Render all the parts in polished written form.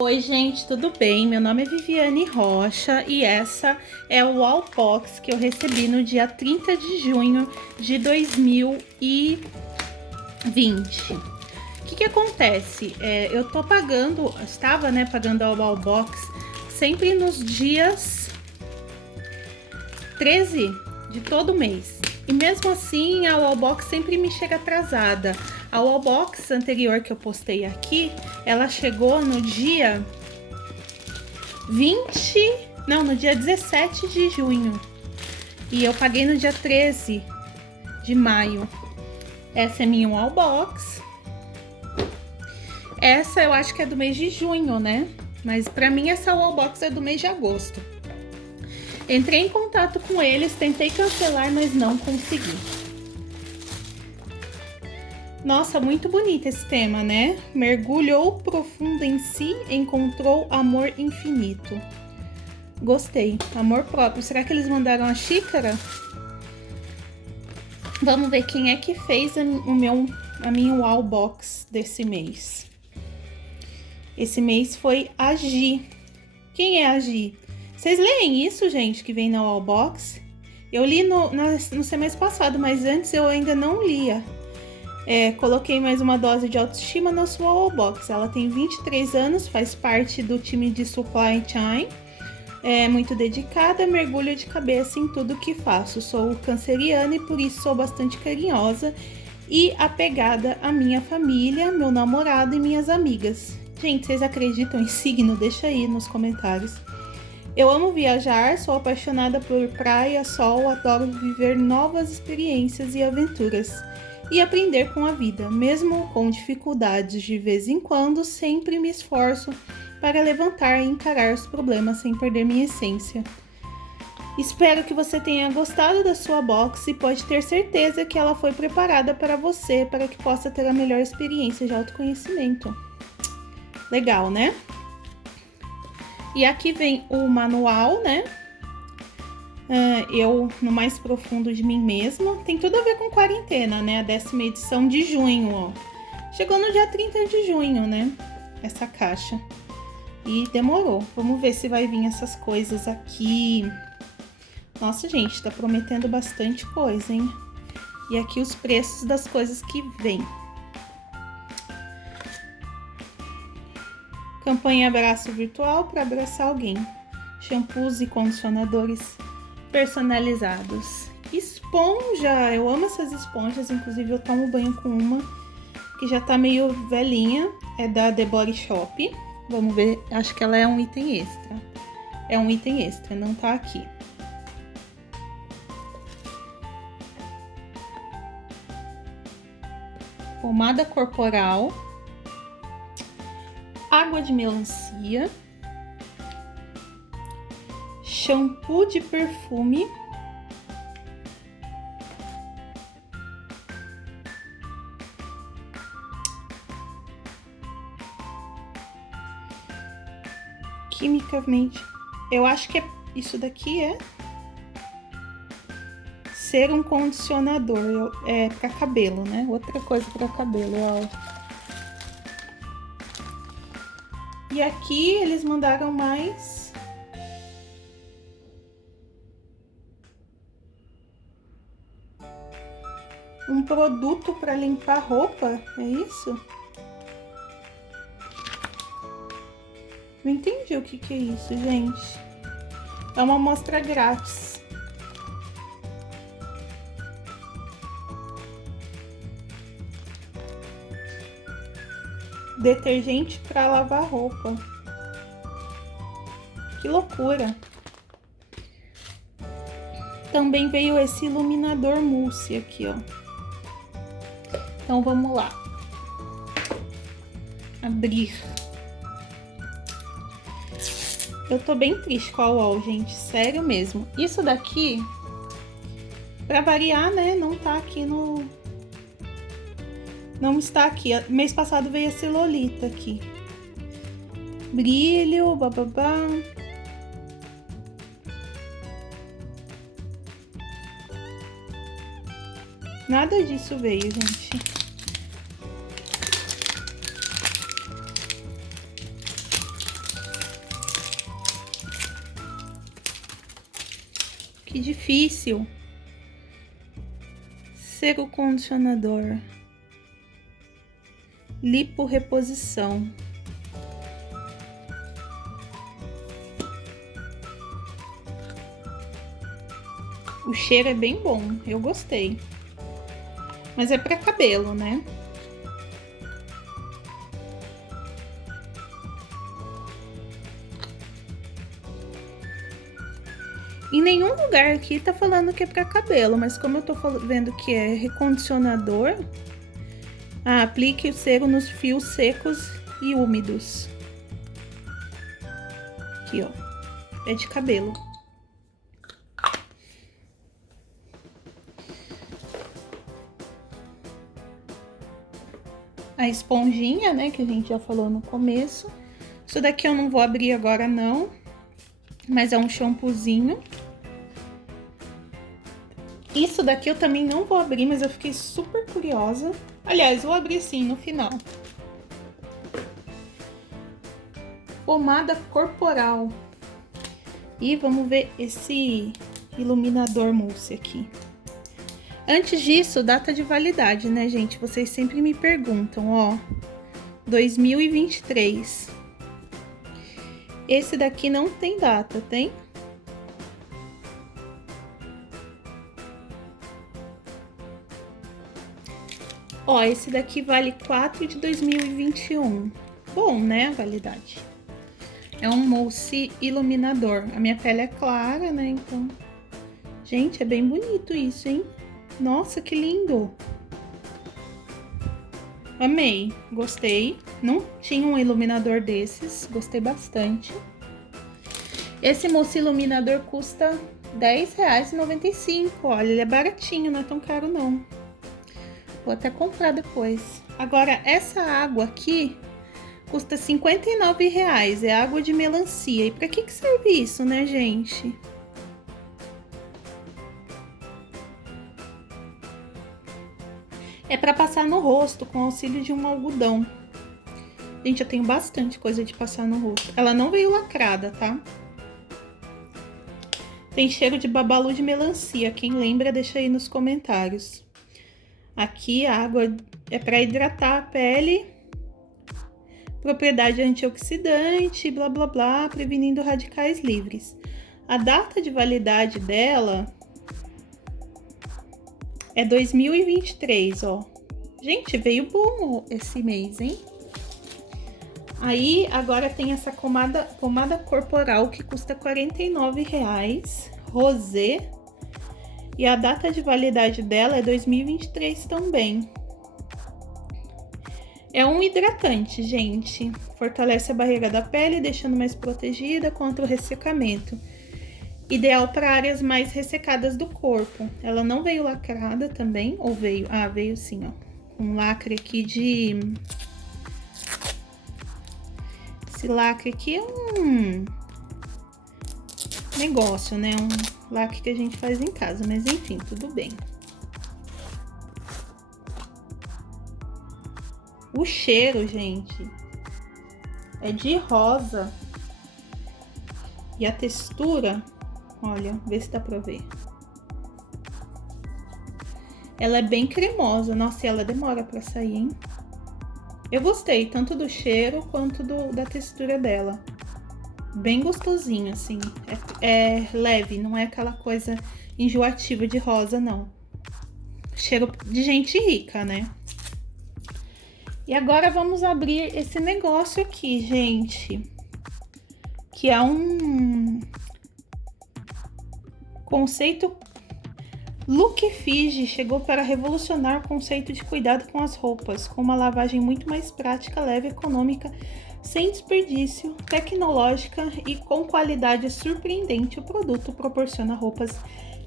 Oi gente, tudo bem? Meu nome é Viviane Rocha e essa é o Wallbox que eu recebi no dia 30 de junho de 2020. O que acontece? Eu tô pagando, estava pagando a Wallbox sempre nos dias 13 de todo mês. E mesmo assim a Wallbox sempre me chega atrasada. A Wallbox anterior que eu postei aqui, ela chegou no dia no dia 17 de junho. E eu paguei no dia 13 de maio. Essa é minha Wallbox. Essa eu acho que é do mês de junho, né? Mas pra mim essa Wallbox é do mês de agosto. Entrei em contato com eles, tentei cancelar, mas não consegui. Nossa, muito bonito esse tema, né? Mergulhou profundo em si, encontrou amor infinito. Gostei. Amor próprio. Será que eles mandaram a xícara? Vamos ver quem é que fez a minha Wallbox desse mês. Esse mês foi a Gi. Quem é a Gi? Vocês leem isso, gente, que vem na Wallbox? Eu li no semestre passado, mas antes eu ainda não lia. Coloquei mais uma dose de autoestima na sua Wallbox. Ela tem 23 anos, faz parte do time de Supply Chain. É muito dedicada, mergulho de cabeça em tudo que faço. Sou canceriana e por isso sou bastante carinhosa e apegada à minha família, meu namorado e minhas amigas. Gente, vocês acreditam em signo? Deixa aí nos comentários. Eu amo viajar, sou apaixonada por praia, sol, adoro viver novas experiências e aventuras. E aprender com a vida, mesmo com dificuldades de vez em quando, sempre me esforço para levantar e encarar os problemas sem perder minha essência. Espero que você tenha gostado da sua box e pode ter certeza que ela foi preparada para você, para que possa ter a melhor experiência de autoconhecimento. Legal, né? E aqui vem o manual, né? Eu no mais profundo de mim mesma. Tem tudo a ver com quarentena, né? A 10ª edição de junho, ó. Chegou no dia 30 de junho, né? Essa caixa. E demorou. Vamos ver se vai vir essas coisas aqui. Nossa, gente, tá prometendo bastante coisa, hein? E aqui os preços das coisas que vem. Campanha Abraço Virtual para abraçar alguém. Shampoos e condicionadores personalizados. Esponja, eu amo essas esponjas, inclusive eu tomo banho com uma que já tá meio velhinha, é da The Body Shop. Vamos ver, acho que ela é um item extra. É um item extra, não tá aqui. Pomada corporal, água de melancia, shampoo de perfume, quimicamente, eu acho que isso daqui é ser um condicionador, é para cabelo, né? Outra coisa para cabelo, ó. E aqui eles mandaram mais um produto para limpar roupa, é isso? Não entendi o que é isso, gente. É uma amostra grátis. Detergente para lavar roupa. Que loucura! Também veio esse iluminador mousse aqui, ó. Então vamos lá. Abrir. Eu tô bem triste com a Wall, gente. Sério mesmo. Isso daqui, pra variar, né? Não tá aqui no... Não está aqui. Mês passado veio a celulite aqui. Brilho, bababá. Nada disso veio, gente. que difícil. Cero condicionador. Liporeposição. O cheiro é bem bom, eu gostei. Mas é para cabelo, né? Em nenhum lugar aqui tá falando que é para cabelo, mas como eu tô vendo que é recondicionador, aplique o cero nos fios secos e úmidos. Aqui, ó. É de cabelo. A esponjinha, né, que a gente já falou no começo. Isso daqui eu não vou abrir agora não, mas é um shampoozinho. Isso daqui eu também não vou abrir, mas eu fiquei super curiosa. Aliás, vou abrir sim no final. Pomada corporal. E vamos ver esse iluminador mousse aqui. Antes disso, data de validade, né, gente? Vocês sempre me perguntam, ó. 2023. Esse daqui não tem data, tem? Ó, esse daqui vale 4 de 2021. Bom, né, a validade. É um mousse iluminador. A minha pele é clara, né, então... Gente, é bem bonito isso, hein? Nossa, que lindo! Amei, gostei. Não tinha um iluminador desses, gostei bastante. Esse mousse iluminador custa R$10,95. Olha, ele é baratinho, não é tão caro não. Vou até comprar depois. Agora, essa água aqui custa R$59. É água de melancia. E pra que serve isso, né, gente? É para passar no rosto com auxílio de um algodão. Gente, eu tenho bastante coisa de passar no rosto. Ela não veio lacrada, tá? Tem cheiro de babalu de melancia. Quem lembra, deixa aí nos comentários. Aqui a água é para hidratar a pele. Propriedade antioxidante, blá blá blá, prevenindo radicais livres. A data de validade dela é 2023, ó. Gente, veio bom esse mês, hein? Aí, agora tem essa pomada corporal que custa R$49, rosé. E a data de validade dela é 2023 também. É um hidratante, gente. Fortalece a barreira da pele, deixando mais protegida contra o ressecamento. Ideal para áreas mais ressecadas do corpo. Ela não veio lacrada também, ou veio? Ah, veio sim, ó. Um lacre aqui de... Esse lacre aqui é um negócio, né? Um lacre que a gente faz em casa, mas enfim, tudo bem. O cheiro, gente, é de rosa. E a textura... Olha, vê se dá pra ver. Ela é bem cremosa. Nossa, e ela demora pra sair, hein? Eu gostei tanto do cheiro quanto da textura dela. Bem gostosinho, assim. É leve, não é aquela coisa enjoativa de rosa, não. Cheiro de gente rica, né? E agora vamos abrir esse negócio aqui, gente. Que é um... conceito Look Fiji chegou para revolucionar o conceito de cuidado com as roupas, com uma lavagem muito mais prática, leve, econômica, sem desperdício, tecnológica e com qualidade surpreendente. O produto proporciona roupas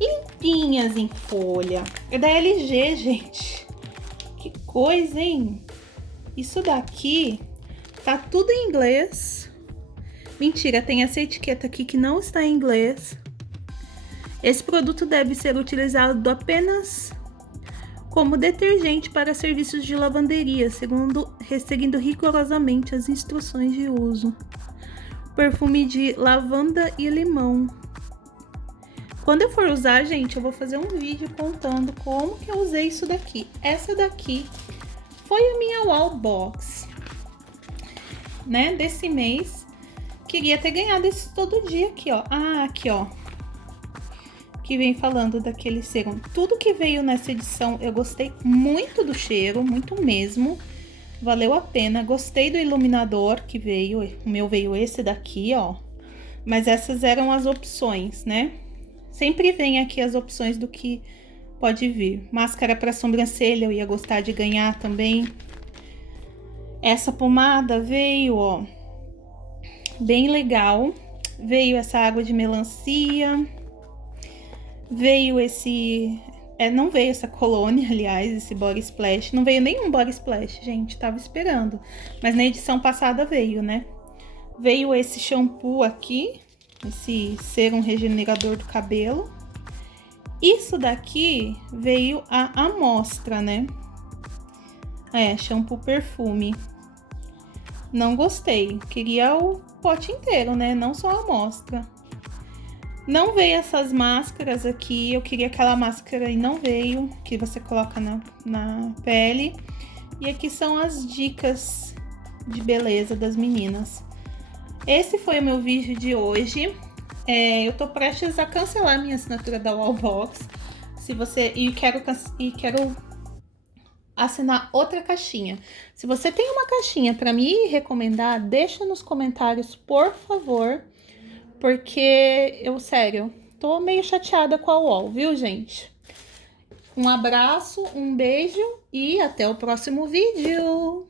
limpinhas em folha. É da LG, gente. Que coisa, hein? Isso daqui tá tudo em inglês. Mentira, tem essa etiqueta aqui que não está em inglês. Esse produto deve ser utilizado apenas como detergente para serviços de lavanderia, seguindo rigorosamente as instruções de uso. Perfume de lavanda e limão. Quando eu for usar, gente, eu vou fazer um vídeo contando como que eu usei isso daqui. Essa daqui foi a minha wall box, né, desse mês. Queria ter ganhado esse todo dia aqui, ó. Ah, aqui, ó. Que vem falando daquele serum. Tudo que veio nessa edição, eu gostei muito do cheiro, muito mesmo. Valeu a pena. Gostei do iluminador que veio. O meu veio esse daqui, ó. Mas essas eram as opções, né? Sempre vem aqui as opções do que pode vir. Máscara para sobrancelha, eu ia gostar de ganhar também. Essa pomada veio, ó, bem legal. Veio essa água de melancia. Veio esse... não veio essa colônia, aliás, esse body splash. Não veio nenhum body splash, gente. Tava esperando. Mas na edição passada veio, né? Veio esse shampoo aqui. Esse serum regenerador do cabelo. Isso daqui veio a amostra, né? Shampoo perfume. Não gostei. Queria o pote inteiro, né? Não só a amostra. Não veio essas máscaras aqui. Eu queria aquela máscara e não veio. Que você coloca na pele. E aqui são as dicas de beleza das meninas. Esse foi o meu vídeo de hoje. Eu tô prestes a cancelar minha assinatura da Wallbox. Quero assinar outra caixinha. Se você tem uma caixinha para me recomendar, deixa nos comentários, por favor. Porque sério, tô meio chateada com a Wall, viu, gente? Um abraço, um beijo e até o próximo vídeo.